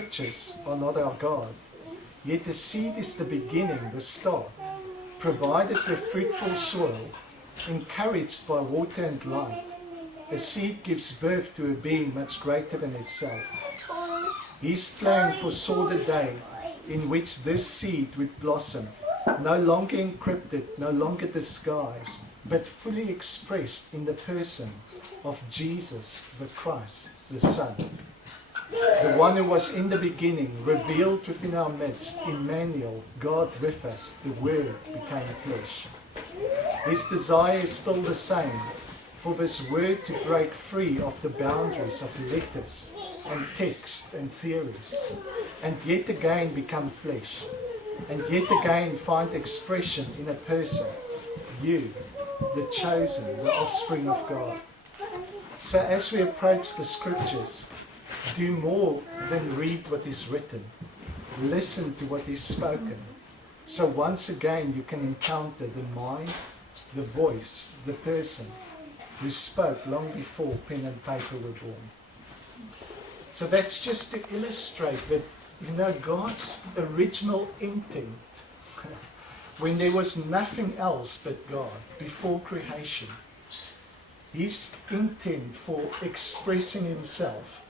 Riches are not our God, yet the seed is the beginning, the start, provided with fruitful soil, encouraged by water and light. A seed gives birth to a being much greater than itself. His plan foresaw the day in which this seed would blossom, no longer encrypted, no longer disguised, but fully expressed in the person of Jesus, the Christ, the Son. The one who was in the beginning, revealed within our midst, Emmanuel, God with us, the Word became flesh. His desire is still the same, for this Word to break free of the boundaries of letters and text and theories, and yet again become flesh, and yet again find expression in a person, you, the chosen, the offspring of God. So as we approach the Scriptures, do more than read what is written. Listen to what is spoken. So once again you can encounter the mind, the voice, the person who spoke long before pen and paper were born. So that's just to illustrate that, God's original intent, when there was nothing else but God before creation, His intent for expressing Himself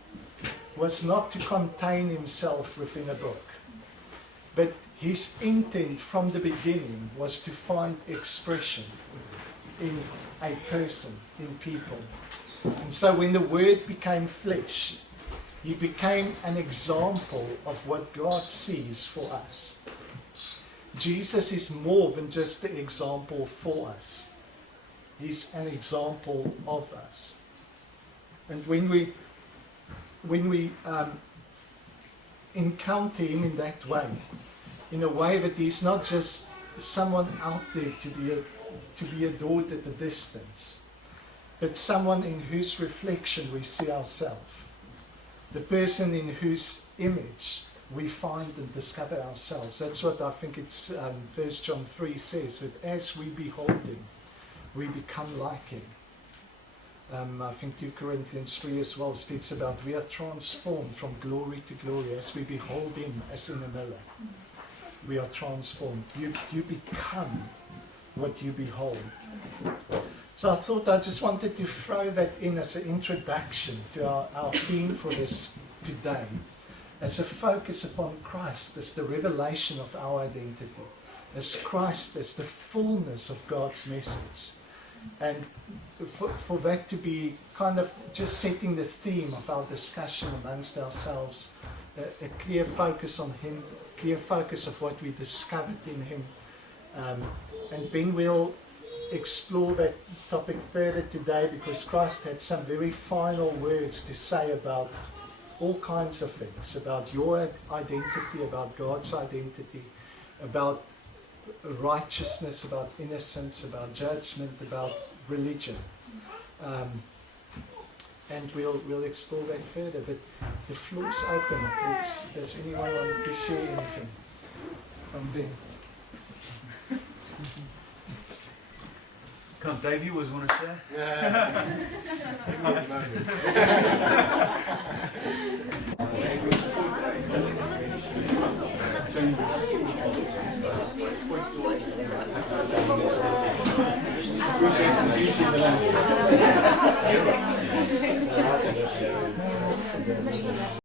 was not to contain Himself within a book, but His intent from the beginning was to find expression in a person, in people. And so when the Word became flesh, He became an example of what God sees for us. Jesus is more than just the example for us. He's an example of us. And when we encounter Him in that way, in a way that He's not just someone out there to be adored at a distance, but someone in whose reflection we see ourselves, the person in whose image we find and discover ourselves. That's what I think it's 1 John 3 says, that as we behold Him, we become like Him. I think 2 Corinthians 3 as well speaks about we are transformed from glory to glory as we behold Him as in a mirror. We are transformed. You become what you behold. So I thought I just wanted to throw that in as an introduction to our theme for this today, as a focus upon Christ, as the revelation of our identity, as Christ, as the fullness of God's message. And for that to be kind of just setting the theme of our discussion amongst ourselves, a clear focus on Him, clear focus of what we discovered in Him. And then we'll explore that topic further today, because Christ had some very final words to say about all kinds of things, about your identity, about God's identity, about righteousness, about innocence, about judgment, about religion. And we'll explore that further. But the floor's open. Does anyone want to share anything from them? Come, Dave, you always want to share? Yeah.